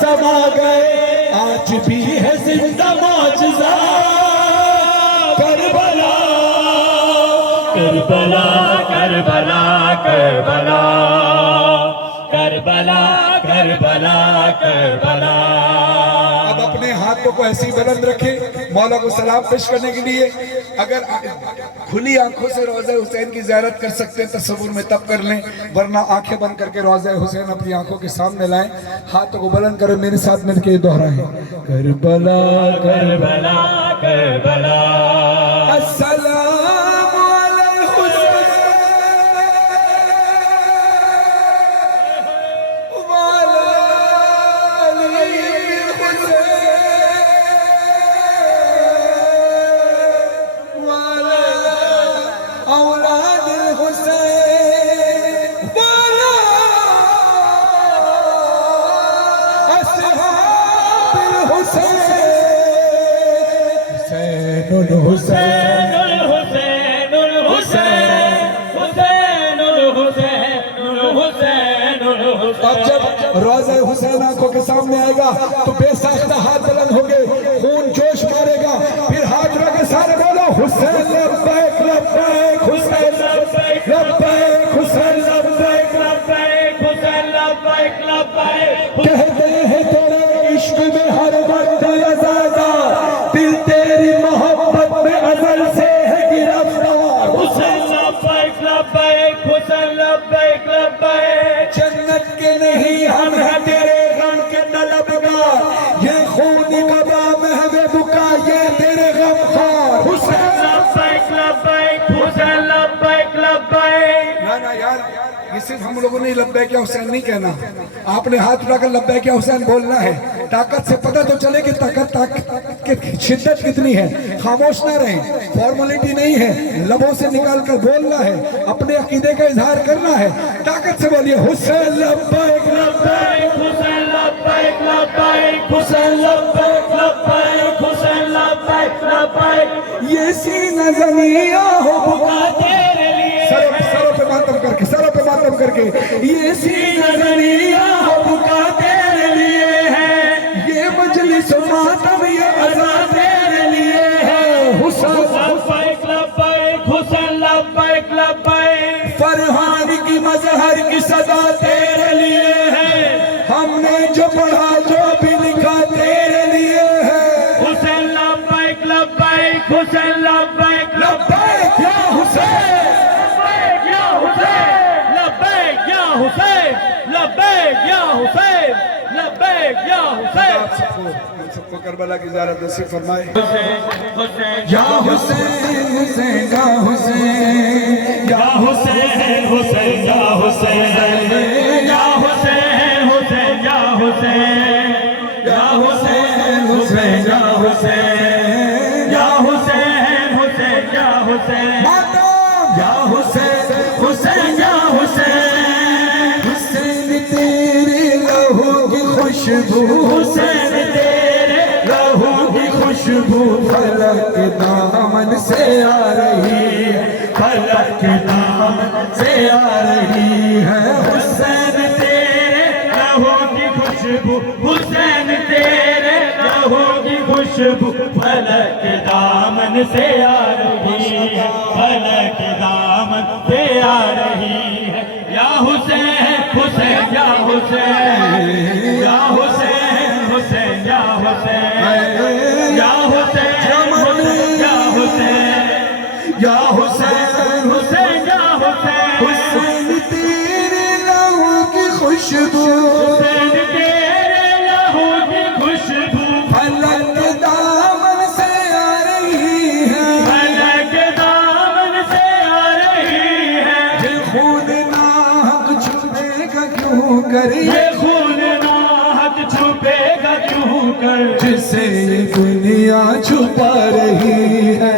समा गए, आज भी है जिंदा मौजज़ा। Karbala Karbala Karbala Karbala Karbala Karbala Karbala. अब अपने हाथों को ऐसे ही बुलंद रखें मौला को सलाम पेश करने के लिए। अगर खुली आंखों से रोज़ा हुसैन की ज़ियारत कर सकते हैं तसव्वुर में तब कर लें, वरना आंखें बंद करके रोज़ा हुसैन अपनी आंखों के सामने लाएं, हाथों को बुलंद करें, मेरे साथ मिलकर ये दोहराएं। करबला करबला करबला अस्सलाम रोज़ा हुसैन आंखों के सामने आएगा तो बेसाख्ता हाथ बुलंद होंगे, खून जोश मारेगा, फिर हाथ रखे सारे बोलो हुसैन लब्बैक लब्बैक हुसैन लब्बैक लब्बैक हुसैन लब्बैक लब्बैक हुसैन लब्बैक लब्बैक। कहते हैं तेरे इश्क में हर वक्त आज़ादा, दिल तेरी मोहब्बत में अज़ल से है गिरफ्तार। हुसैन लब्बैक लब्बैक हुसैन लब्बैक लब्बैक। जन्नत के नहीं हम हैं तेरे गम के तलबगार, ये खून गदा महवे बुका ये तेरे गमखार। हुसैन लब्बैक लब्बैक हुसैन लब्बैक लब्बैक। ना यार, ये सिर्फ हम लोगों ने लब्बैक या हुसैन नहीं कहना, आपने हाथ उठाकर लब्बैक या हुसैन बोलना है। ताकत से पता तो चले कि ताकत की शिद्दत कितनी है। खामोश ना रहें, फॉर्मेलिटी नहीं है, लबों से निकाल कर बोलना है, अपने अकीदे का इजहार करना है। ताकत से बोलिए हुसैन लब्बैक लब्बैक हुसैन लब्बैक लब्बैक हुसैन लब्बैक लब्बैक हुसैन लब्बैक लब्बैक। ये सीना ज़निया हो बुका तेरे लिए, सरों पे मातम करके, सरों पे मातम करके, ये सीना ज़निया हो बुका तेरे लिए है, ये मजलिस मातम ये अज़ा तेरे लिए है। हुसैन लब्बैक लब्बैक हुसैन लब्बैक लब्बैक। फरहान की मजहर की सदा तेरे लिए है, हमने जो पढ़ा जो भी लिखा तेरे लिए है। हुसैन लब्बैक लब्बैक हुसैन लब्बैक लब्बैक या हुसैन लब्बैक या हुसैन लब्बैक या हुसैन लब्बैक या हुसैन लब्बैक या हुसैन। सबको करबला की ज़ियारत नसीब फरमाए। या हुसैन हुसैन या हुसैन या हुसैन हुसैन या हुसैन या हुसैन हुसैन या हुसैन या हुसैन हुसैन या हुसैन या हुसैन हुसैन या हुसैन या हुसैन हुसैन या हुसैन। हुसैन तेरे लहू की खुशबू, हुसैन तेरे लहू की खुशबू फलक दामन से आ रही है, फलक दामन से आ रही है। हुसैन तेरे लहू की खुशबू, हुसैन तेरे लहू की खुशबू फलक दामन से आ रही है, फलक दामन से आ रही है। या हुसैन हुसैन या हुसैन या हुसैन हुसैन या हुसैन या हुसैन या हुसैन या हुसैन हुसैन या हुसैन। हुसैन तेरे लहू की खुशबू, हुसैन तेरे लहू की खुशबू फलक दामन से आ रही है, फलक दामन से आ रही है। ये खून नाहक छुपेगा क्यों कर, ये खून नाहक छुपेगा क्यों कर, जिसे दुनिया छुपा रही है।